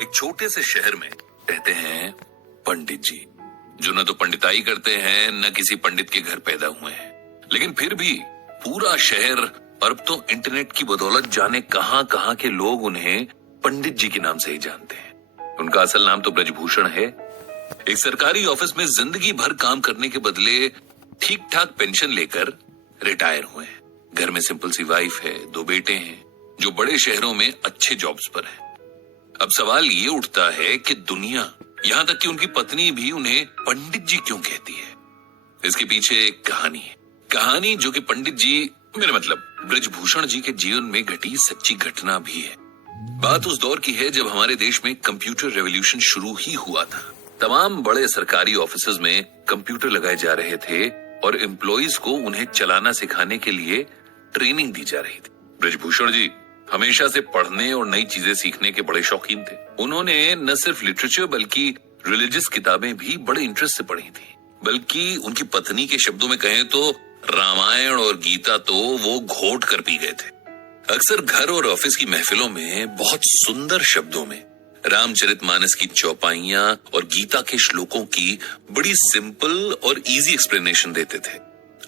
एक छोटे से शहर में रहते हैं पंडित जी, जो न तो पंडिताई करते हैं न किसी पंडित के घर पैदा हुए हैं, लेकिन फिर भी पूरा शहर और अब तो इंटरनेट की बदौलत जाने कहां कहां के लोग उन्हें पंडित जी के नाम से ही जानते हैं। उनका असल नाम तो ब्रजभूषण है। एक सरकारी ऑफिस में जिंदगी भर काम करने के बदले ठीक ठाक पेंशन लेकर रिटायर हुए हैं। घर में सिंपल सी वाइफ है, 2 बेटे हैं जो बड़े शहरों में अच्छे जॉब्स पर हैं। अब सवाल ये उठता है कि दुनिया, यहां तक कि उनकी पत्नी भी उन्हें पंडित जी क्यों कहती है। इसके पीछे एक कहानी है, कहानी जो कि पंडित जी, मेरा मतलब ब्रजभूषण जी के जीवन में घटी सच्ची घटना भी है। बात उस दौर की है जब हमारे देश में कंप्यूटर रेवोल्यूशन शुरू ही हुआ था। तमाम बड़े सरकारी ऑफिसेज में कंप्यूटर लगाए जा रहे थे और एम्प्लॉइज को उन्हें चलाना सिखाने के लिए ट्रेनिंग दी जा रही थी। ब्रजभूषण जी हमेशा से पढ़ने और नई चीजें सीखने के बड़े शौकीन थे। उन्होंने न सिर्फ लिटरेचर बल्कि रिलीजियस किताबें भी बड़े इंटरेस्ट से पढ़ी थी। बल्कि उनकी पत्नी के शब्दों में कहें तो रामायण और गीता तो वो घोट कर पी गए थे। अक्सर घर और ऑफिस की महफिलों में बहुत सुंदर शब्दों में रामचरितमानस की चौपाइयां और गीता के श्लोकों की बड़ी सिंपल और इजी एक्सप्लेनेशन देते थे।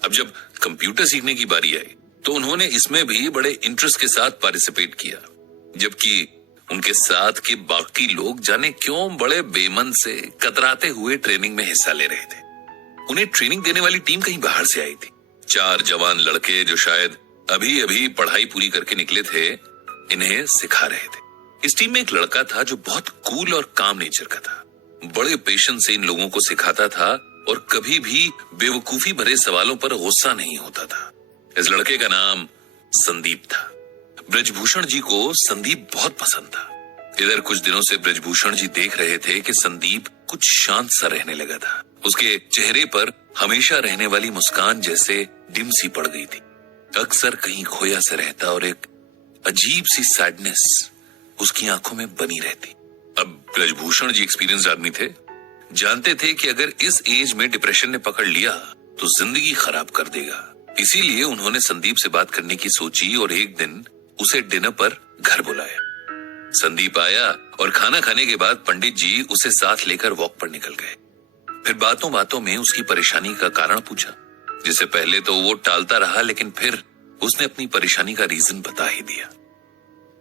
अब जब कंप्यूटर सीखने की बारी आई तो उन्होंने इसमें भी बड़े इंटरेस्ट के साथ पार्टिसिपेट किया, जबकि उनके साथ के बाकी लोग जाने क्यों बड़े बेमन से कतराते हुए ट्रेनिंग में हिस्सा ले रहे थे। उन्हें ट्रेनिंग देने वाली टीम कहीं बाहर से आई थी। 4 जवान लड़के जो शायद अभी अभी पढ़ाई पूरी करके निकले थे, इन्हें सिखा रहे थे। इस टीम में एक लड़का था जो बहुत कूल और काम नेचर का था। बड़े पेशेंस से इन लोगों को सिखाता था और कभी भी बेवकूफी भरे सवालों पर गुस्सा नहीं होता था। इस लड़के का नाम संदीप था। ब्रजभूषण जी को संदीप बहुत पसंद था। इधर कुछ दिनों से ब्रजभूषण जी देख रहे थे कि संदीप कुछ शांत सा रहने लगा था। उसके चेहरे पर हमेशा रहने वाली मुस्कान जैसे डिम सी पड़ गई थी। अक्सर कहीं खोया सा रहता और एक अजीब सी सैडनेस उसकी आंखों में बनी रहती। अब ब्रजभूषण जी एक्सपीरियंस आदमी थे, जानते थे कि अगर इस एज में डिप्रेशन ने पकड़ लिया तो जिंदगी खराब कर देगा। इसीलिए उन्होंने संदीप से बात करने की सोची और एक दिन उसे डिनर पर घर बुलाया। संदीप आया और खाना खाने के बाद पंडित जी उसे साथ लेकर वॉक पर निकल गए। फिर बातों बातों में उसकी परेशानी का कारण पूछा, जिसे पहले तो वो टालता रहा, लेकिन फिर उसने अपनी परेशानी का रीजन बता ही दिया।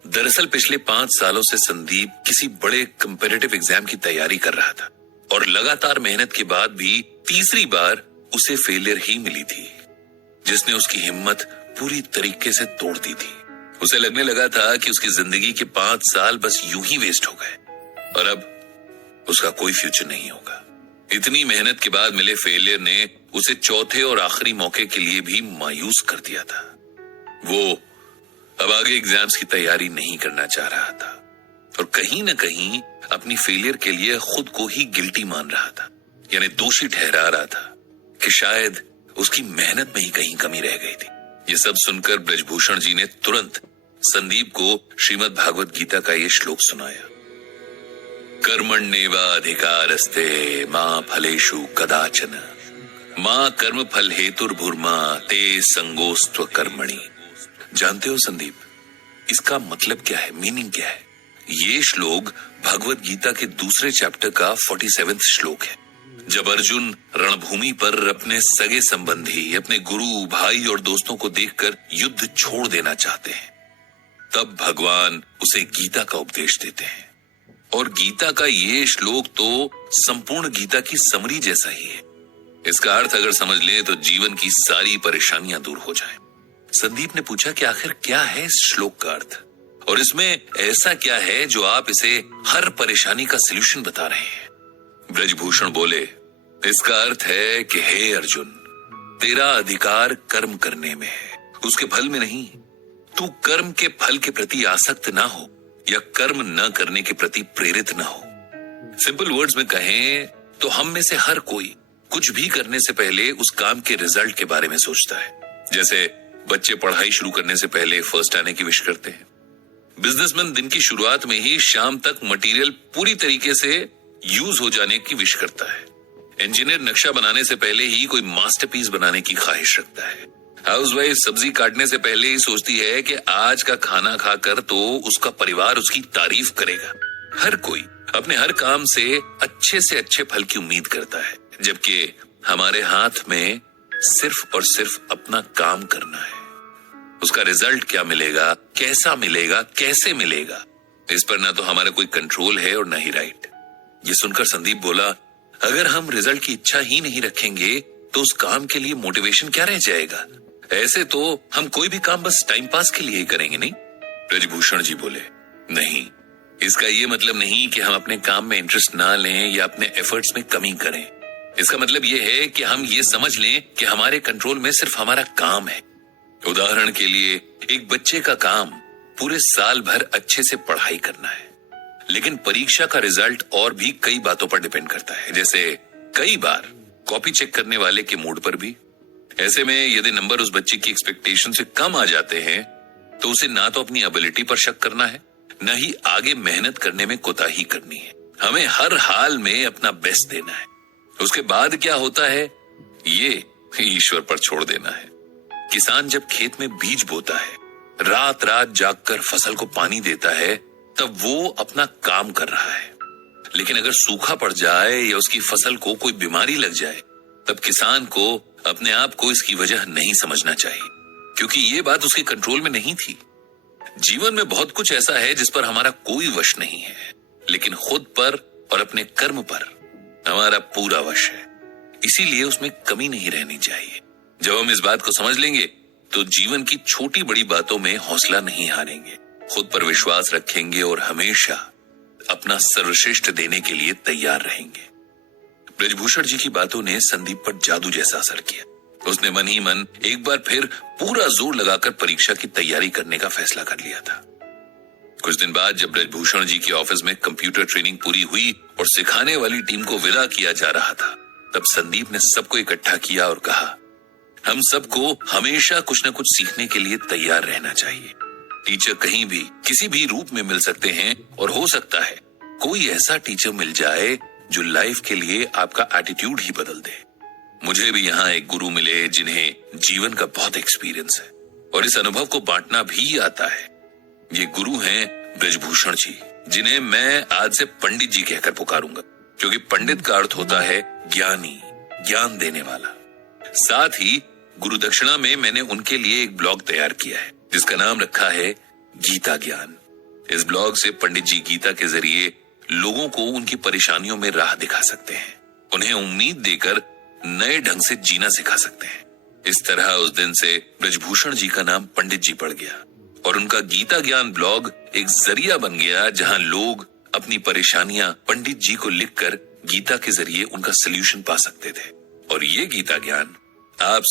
दरअसल पिछले 5 सालों से संदीप किसी बड़े कंपेटिटिव एग्जाम की तैयारी कर रहा था और लगातार मेहनत के बाद भी तीसरी बार उसे फेलियर ही मिली थी, जिसने उसकी हिम्मत पूरी तरीके से तोड़ दी थी। उसे लगने लगा था कि उसकी जिंदगी के 5 साल बस यूं ही वेस्ट हो गए और अब उसका कोई फ्यूचर नहीं होगा। इतनी मेहनत के बाद मिले फेलियर ने उसे चौथे और आखिरी मौके के लिए भी मायूस कर दिया था। वो अब आगे एग्जाम्स की तैयारी नहीं करना चाह रहा था और कहीं न कहीं अपनी फेलियर के लिए खुद को ही गिल्टी मान रहा था, यानी दोषी ठहरा रहा था कि शायद उसकी मेहनत में ही कहीं कमी रह गई थी। ये सब सुनकर ब्रजभूषण जी ने तुरंत संदीप को श्रीमद् भागवत गीता का ये श्लोक सुनाया। कर्मण्येवाधिकारस्ते मां फलेषु कदाचन मां कर्म फल हेतुर्भुर्मा ते संगोस्त्व कर्मणि। जानते हो संदीप, इसका मतलब क्या है, मीनिंग क्या है? ये श्लोक भगवत गीता के दूसरे चैप्टर का 47वां श्लोक है। जब अर्जुन रणभूमि पर अपने सगे संबंधी, अपने गुरु, भाई और दोस्तों को देखकर युद्ध छोड़ देना चाहते हैं, तब भगवान उसे गीता का उपदेश देते हैं। और गीता का ये श्लोक तो संपूर्ण गीता की समरी जैसा ही है। इसका अर्थ अगर समझ लें तो जीवन की सारी परेशानियां दूर हो जाएं। संदीप ने पूछा कि आखिर क्या है इस श्लोक का अर्थ और इसमें ऐसा क्या है जो आप इसे हर परेशानी का सलूशन बता रहे हैं। ब्रजभूषण बोले, इसका अर्थ है कि हे अर्जुन, तेरा अधिकार कर्म करने में है, उसके फल में नहीं। तू कर्म के फल के प्रति आसक्त ना हो या कर्म न करने के प्रति प्रेरित ना हो। सिंपल वर्ड्स में कहें तो हम में से हर कोई कुछ भी करने से पहले उस काम के रिजल्ट के बारे में सोचता है। जैसे बच्चे पढ़ाई शुरू करने से पहले फर्स्ट आने की विश करते हैं। बिजनेसमैन दिन की शुरुआत में ही शाम तक मटेरियल पूरी तरीके से यूज हो जाने की विश करता है। इंजीनियर नक्शा बनाने से पहले ही कोई मास्टरपीस बनाने की ख्वाहिश रखता है। हाउसवाइफ सब्जी काटने से पहले ही सोचती है कि आज का खाना खाकर तो उसका परिवार उसकी तारीफ करेगा। हर कोई अपने हर काम से अच्छे फल की उम्मीद करता है, जबकि हमारे हाथ में सिर्फ और सिर्फ अपना काम करना है। उसका रिजल्ट क्या मिलेगा, कैसा मिलेगा, कैसे मिलेगा, इस पर ना तो हमारा कोई कंट्रोल है और ना ही राइट। ये सुनकर संदीप बोला, अगर हम रिजल्ट की इच्छा ही नहीं रखेंगे तो उस काम के लिए मोटिवेशन क्या रह जाएगा? ऐसे तो हम कोई भी काम बस टाइम पास के लिए ही करेंगे, नहीं? ब्रजभूषण जी बोले, नहीं, इसका ये मतलब नहीं कि हम अपने काम में इंटरेस्ट ना लें या अपने एफर्ट्स में कमी करें। इसका मतलब ये है कि हम ये समझ लें कि हमारे कंट्रोल में सिर्फ हमारा काम है। उदाहरण के लिए, एक बच्चे का काम पूरे साल भर अच्छे से पढ़ाई करना है, लेकिन परीक्षा का रिजल्ट और भी कई बातों पर डिपेंड करता है, जैसे कई बार कॉपी चेक करने वाले के मूड पर भी। ऐसे में यदि नंबर उस बच्चे की एक्सपेक्टेशन से कम आ जाते हैं तो उसे ना तो अपनी एबिलिटी पर शक करना है, न ही आगे मेहनत करने में कोताही करनी है। हमें हर हाल में अपना बेस्ट देना है। उसके बाद क्या होता है ये ईश्वर पर छोड़ देना है। किसान जब खेत में बीज बोता है, रात रात जागकर फसल को पानी देता है, तब वो अपना काम कर रहा है। लेकिन अगर सूखा पड़ जाए या उसकी फसल को कोई बीमारी लग जाए, तब किसान को अपने आप को इसकी वजह नहीं समझना चाहिए, क्योंकि ये बात उसके कंट्रोल में नहीं थी। जीवन में बहुत कुछ ऐसा है जिस पर हमारा कोई वश नहीं है, लेकिन खुद पर और अपने कर्म पर हमारा पूरा वश है। इसीलिए उसमें कमी नहीं रहनी चाहिए। जब हम इस बात को समझ लेंगे तो जीवन की छोटी बड़ी बातों में हौसला नहीं हारेंगे, खुद पर विश्वास रखेंगे और हमेशा अपना सर्वश्रेष्ठ देने के लिए तैयार रहेंगे। ब्रजभूषण जी की बातों ने संदीप पर जादू जैसा असर किया। उसने मन ही मन एक बार फिर पूरा जोर लगाकर परीक्षा की तैयारी करने का फैसला कर लिया था। कुछ दिन बाद जब ब्रजभूषण जी के ऑफिस में कंप्यूटर ट्रेनिंग पूरी हुई और सिखाने वाली टीम को विदा किया जा रहा था, तब संदीप ने सबको इकट्ठा किया और कहा, हम सबको हमेशा कुछ न कुछ सीखने के लिए तैयार रहना चाहिए। टीचर कहीं भी किसी भी रूप में मिल सकते हैं और हो सकता है कोई ऐसा टीचर मिल जाए जो लाइफ के लिए आपका एटीट्यूड ही बदल दे। मुझे भी यहाँ एक गुरु मिले जिन्हें जीवन का बहुत एक्सपीरियंस है और इस अनुभव को बांटना भी आता है। ये गुरु हैं ब्रजभूषण जी, जिन्हें मैं आज से पंडित जी कहकर पुकारूंगा, क्योंकि पंडित का अर्थ होता है ज्ञानी, ज्ञान देने वाला। साथ ही गुरु दक्षिणा में मैंने उनके लिए एक ब्लॉग तैयार किया है जिसका नाम रखा है गीता ज्ञान। इस ब्लॉग से पंडित जी गीता के जरिए लोगों को उनकी परेशानियों में राह दिखा सकते हैं, उन्हें उम्मीद देकर नए ढंग से जीना सिखा सकते हैं। इस तरह उस दिन से ब्रजभूषण जी का नाम पंडित जी पड़ गया और उनका गीता ज्ञान ब्लॉग एक जरिया बन गया जहां लोग अपनी परेशानियां पंडित जी को लिखकर गीता के जरिए उनका सलूशन पा सकते थे। और ये गीता ज्ञान आप